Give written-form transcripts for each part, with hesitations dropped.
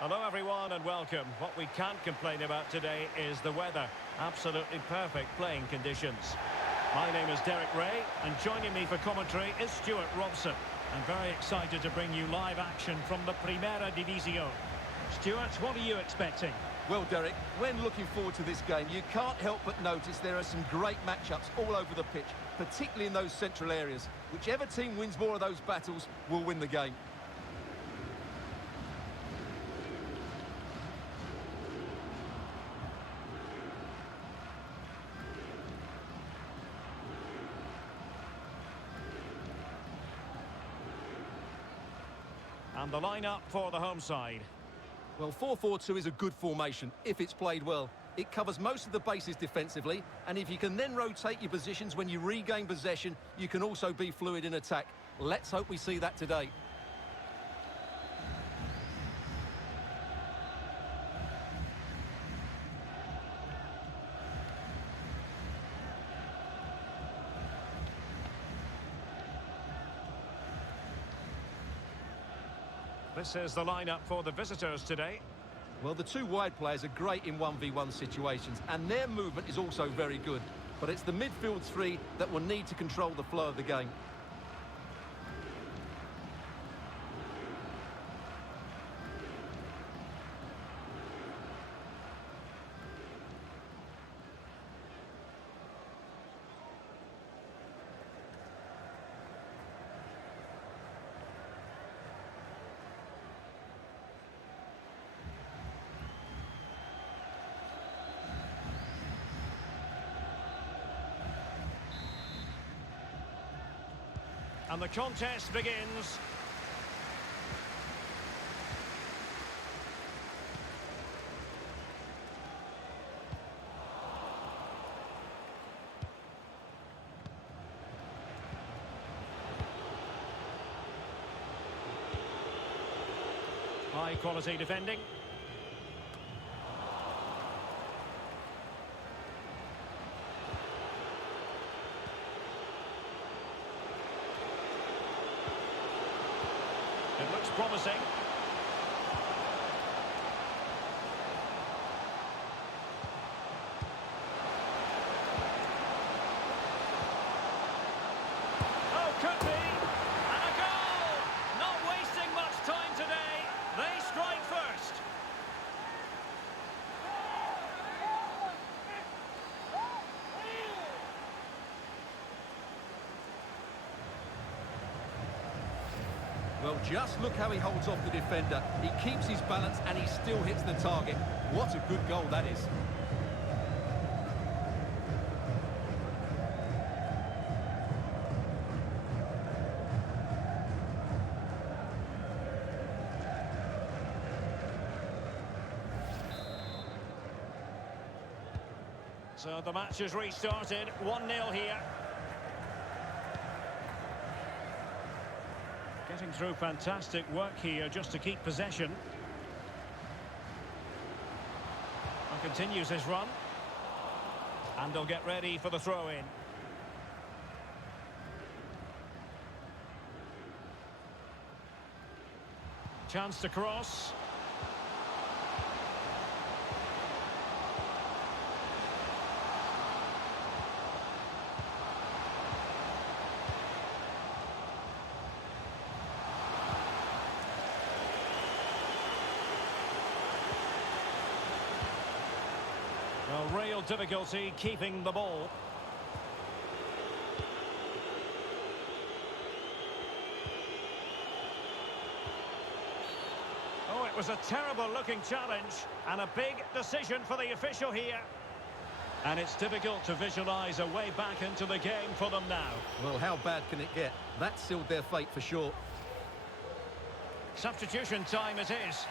Hello everyone and welcome. What we can't complain about today is the weather. Absolutely perfect playing conditions. My name is Derek Ray and joining me for commentary is Stuart Robson. I'm very excited to bring you live action from the Primera Division. Stuart, what are you expecting? Well, Derek, when looking forward to this game, you can't help but notice there are some great matchups all over the pitch, particularly in those central areas. Whichever team wins more of those battles will win the game. And the lineup for the home side. Well, 4-4-2 is a good formation if it's played well. It covers most of the bases defensively, and if you can then rotate your positions when you regain possession, you can also be fluid in attack. Let's hope we see that today. This is the lineup for the visitors today. Well, the two wide players are great in 1v1 situations, and their movement is also very good. But it's the midfield three that will need to control the flow of the game. And the contest begins. High quality defending. It looks promising. Oh, could be. And a goal! Not wasting much time today. They strike first. Well, just look how he holds off the defender. He keeps his balance and he still hits the target. What a good goal that is. So the match has restarted. 1-0 here. Getting through fantastic work here just to keep possession. And continues his run. And they'll get ready for the throw-in. Chance to cross. Well, real difficulty keeping the ball. Oh, it was a terrible-looking challenge and a big decision for the official here. And it's difficult to visualise a way back into the game for them now. Well, how bad can it get? That sealed their fate for sure. Substitution time it is.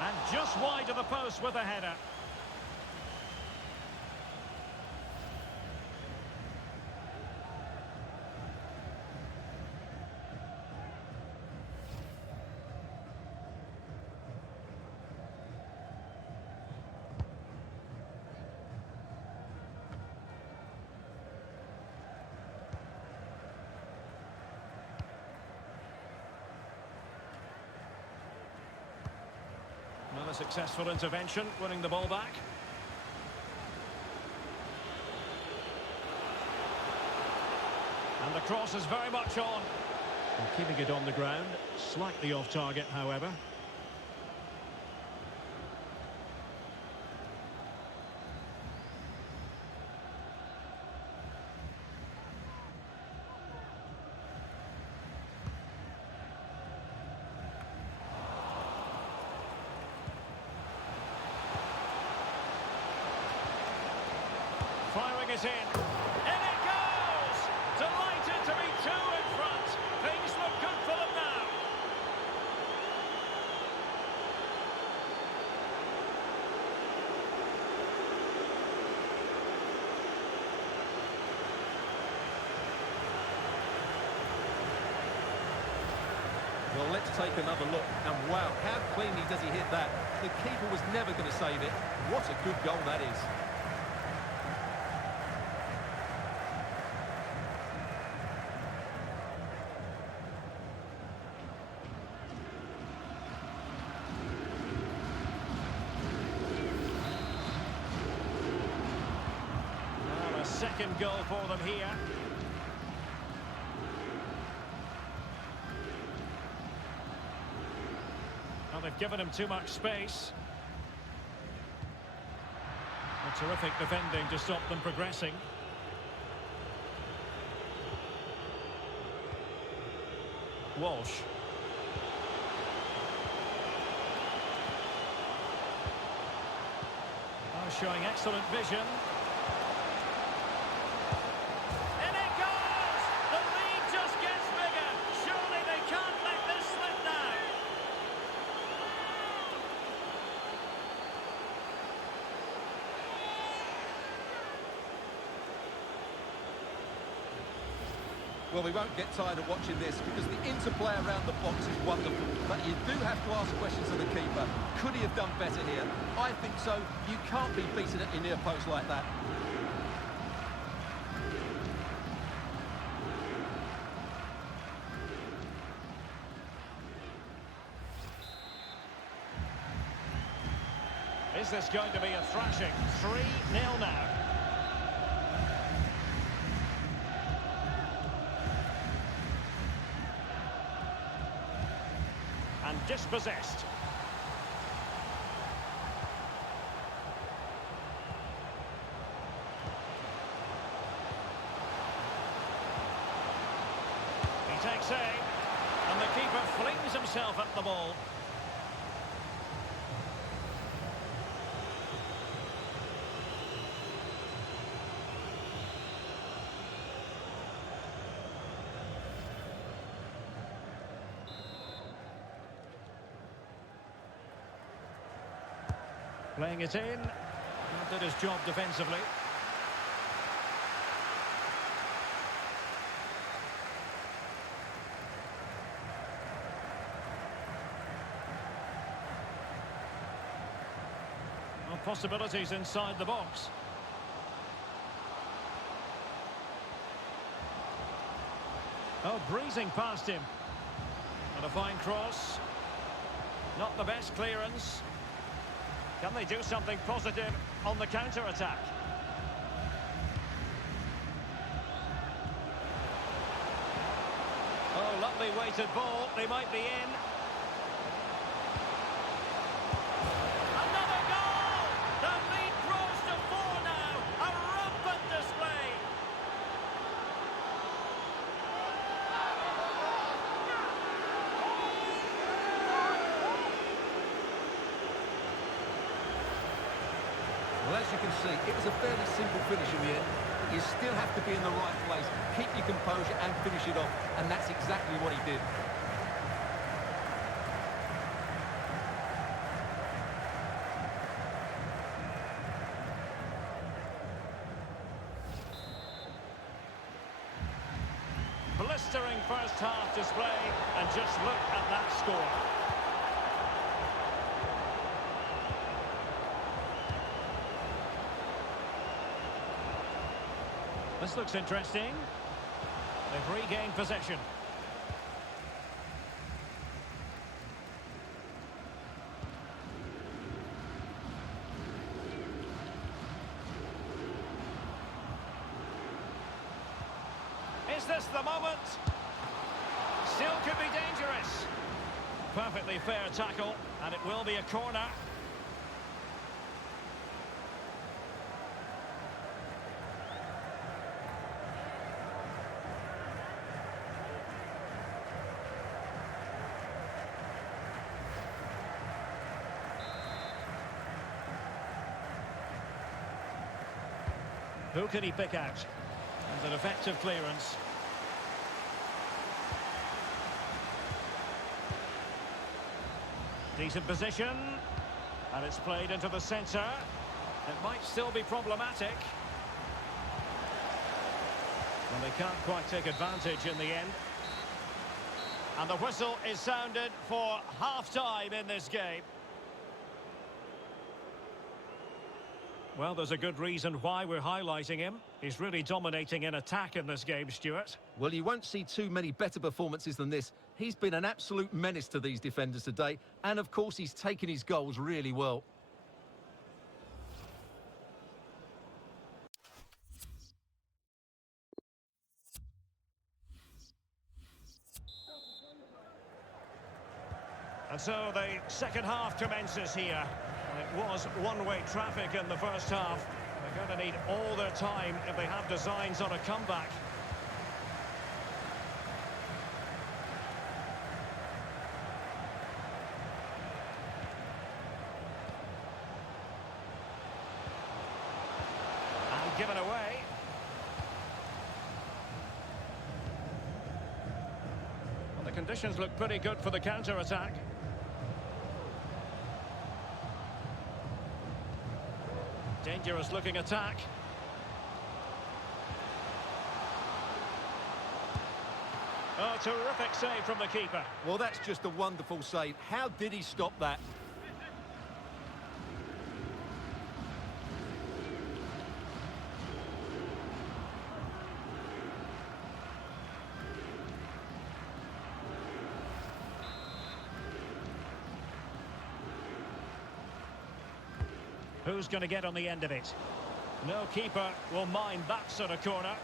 And just wide of the post with a header. a successful intervention, winning the ball back. And the cross is very much on. And keeping it on the ground, slightly off target, however. Firing it in. In it goes! Delighted to be two in front. Things look good for them now. Well, let's take another look. And wow, how cleanly does he hit that? The keeper was never going to save it. What a good goal that is. Second goal for them here. Well, they've given him too much space. A terrific defending to stop them progressing. Walsh. Oh, showing excellent vision. Well, we won't get tired of watching this because the interplay around the box is wonderful. But you do have to ask questions of the keeper. Could he have done better here? I think so. You can't be beaten at your near post like that. Is this going to be a thrashing? 3-0 now. And dispossessed. He takes aim, and the keeper flings himself at the ball. Playing it in, and did his job defensively. Well, possibilities inside the box. Oh, breezing past him. And a fine cross. Not the best clearance. Can they do something positive on the counter-attack? Oh, lovely weighted ball. They might be in. Another goal! The lead grows to 4 now. A rampant display. Well, as you can see, it was a fairly simple finish in the end. You still have to be in the right place, keep your composure and finish it off. And that's exactly what he did. Blistering first half display, and just look at that score. This looks interesting. They've regained possession. Is this the moment? Still could be dangerous. Perfectly fair tackle, and it will be a corner. Who can he pick out? And an effective clearance. Decent position. And it's played into the centre. It might still be problematic. Well, they can't quite take advantage in the end. And the whistle is sounded for half-time in this game. Well, there's a good reason why we're highlighting him. He's really dominating in attack in this game, Stuart. Well, you won't see too many better performances than this. He's been an absolute menace to these defenders today. And, of course, he's taken his goals really well. And so the second half commences here. It was one-way traffic in the first half. They're going to need all their time if they have designs on a comeback. And given away. Well, the conditions look pretty good for the counter-attack. Dangerous looking attack. Oh, terrific save from the keeper. Well, that's just a wonderful save. How did he stop that? Who's going to get on the end of it? No keeper will mind that sort of corner.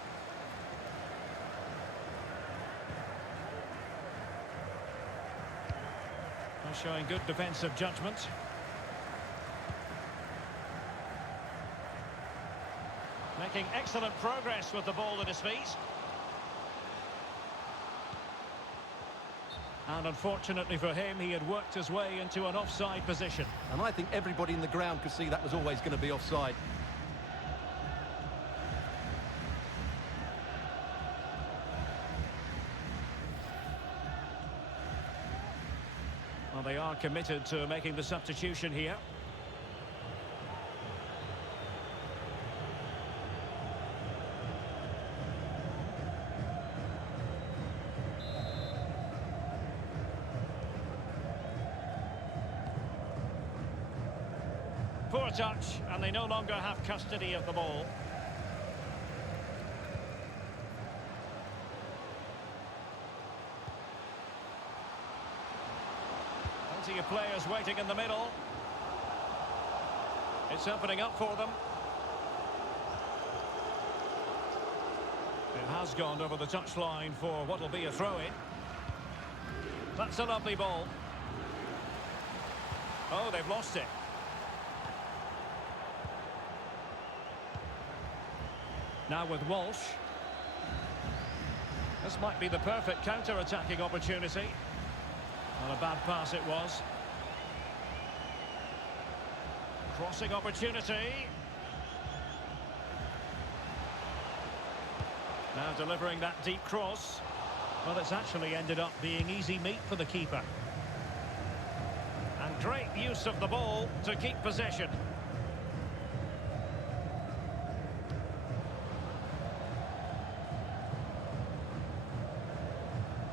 They're showing good defensive judgment. Making excellent progress with the ball at his feet. And unfortunately for him, he had worked his way into an offside position. And I think everybody in the ground could see that was always going to be offside. Well, they are committed to making the substitution here. Poor touch, and they no longer have custody of the ball. Plenty of players waiting in the middle. It's opening up for them. It has gone over the touchline for what will be a throw-in. That's a lovely ball. Oh, they've lost it. Now with Walsh. This might be the perfect counter-attacking opportunity. Not a bad pass it was. Crossing opportunity. Now delivering that deep cross. Well, it's actually ended up being easy meat for the keeper. And great use of the ball to keep possession.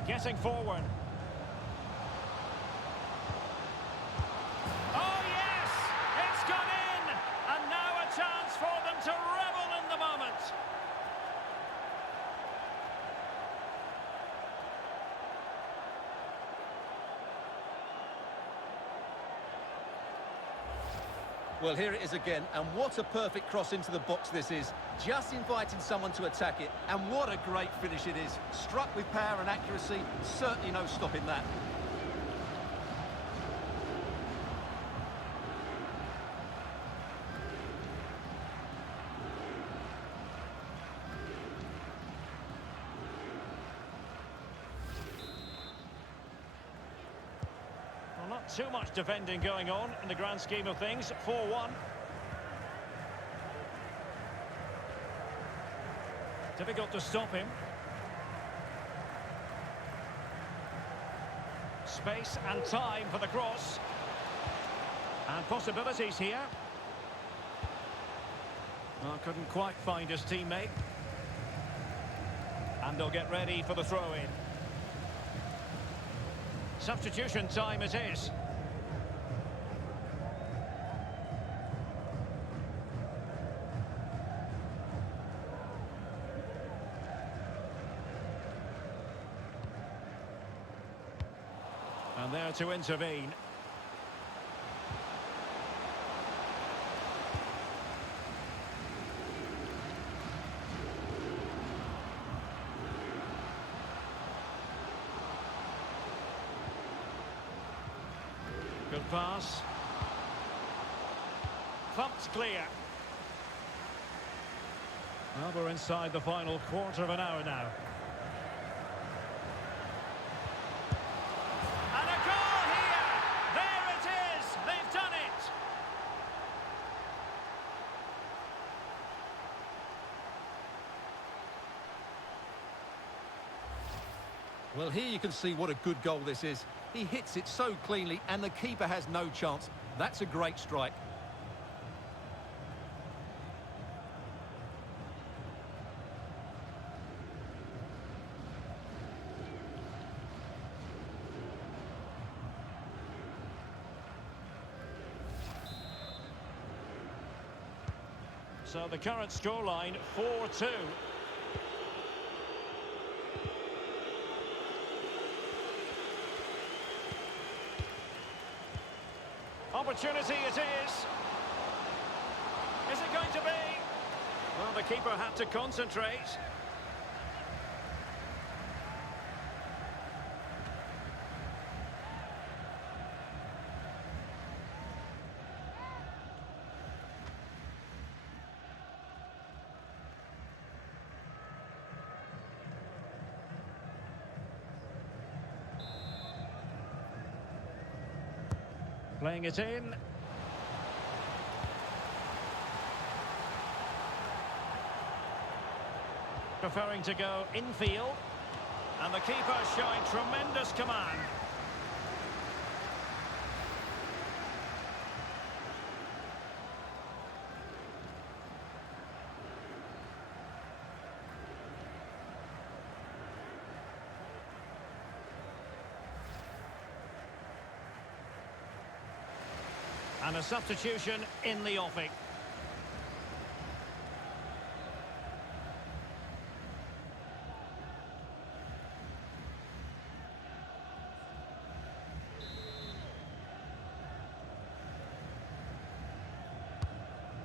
Getting forward. Oh, yes! It's gone in! And now a chance for them to revel in the moment. Well, here it is again, and what a perfect cross into the box this is. Just inviting someone to attack it, and what a great finish it is. Struck with power and accuracy, certainly no stopping that. Well, not too much defending going on in the grand scheme of things. 4-1. Difficult to stop him. Space and time for the cross. And possibilities here. Well, couldn't quite find his teammate. And they'll get ready for the throw-in. Substitution time it is. And there to intervene. Good pass. Thumped clear. Well, we're inside the final quarter of an hour now. And a goal here! There it is! They've done it! Well, here you can see what a good goal this is. He hits it so cleanly, and the keeper has no chance. That's a great strike. So the current scoreline, 4-2. Opportunity it is. Is it going to be? Well, the keeper had to concentrate. Playing it in. Preferring to go infield. And the keeper showing tremendous command. And a substitution in the offing.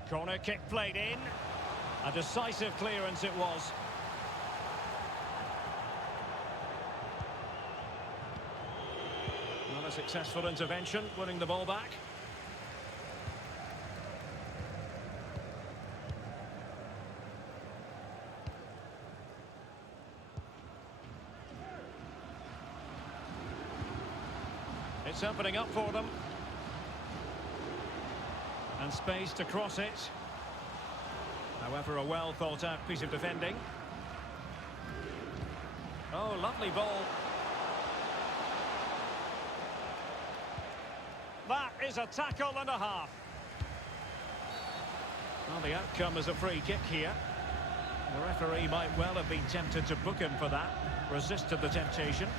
Corner kick played in. A decisive clearance it was. Not a successful intervention, winning the ball back. It's opening up for them. And space to cross it. However, a well thought out piece of defending. Oh, lovely ball. That is a tackle and a half. Well, the outcome is a free kick here. The referee might well have been tempted to book him for that. Resisted the temptation.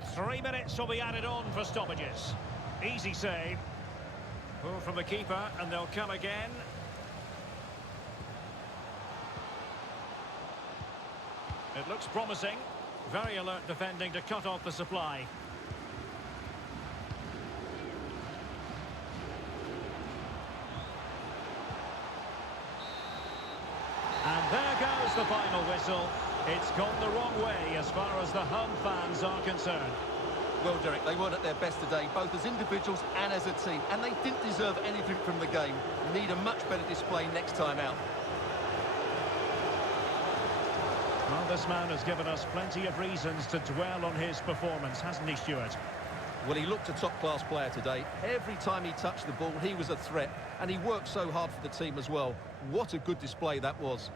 And 3 minutes will be added on for stoppages. Easy save. Pull from the keeper, and they'll come again. It looks promising. Very alert defending to cut off the supply. And there goes the final whistle. It's gone the wrong way as far as the home fans are concerned. Well, Derek, they weren't at their best today, both as individuals and as a team, and they didn't deserve anything from the game. Need a much better display next time out. Well, this man has given us plenty of reasons to dwell on his performance, hasn't he, Stuart? Well, he looked a top-class player today. Every time he touched the ball, he was a threat, and he worked so hard for the team as well. What a good display that was.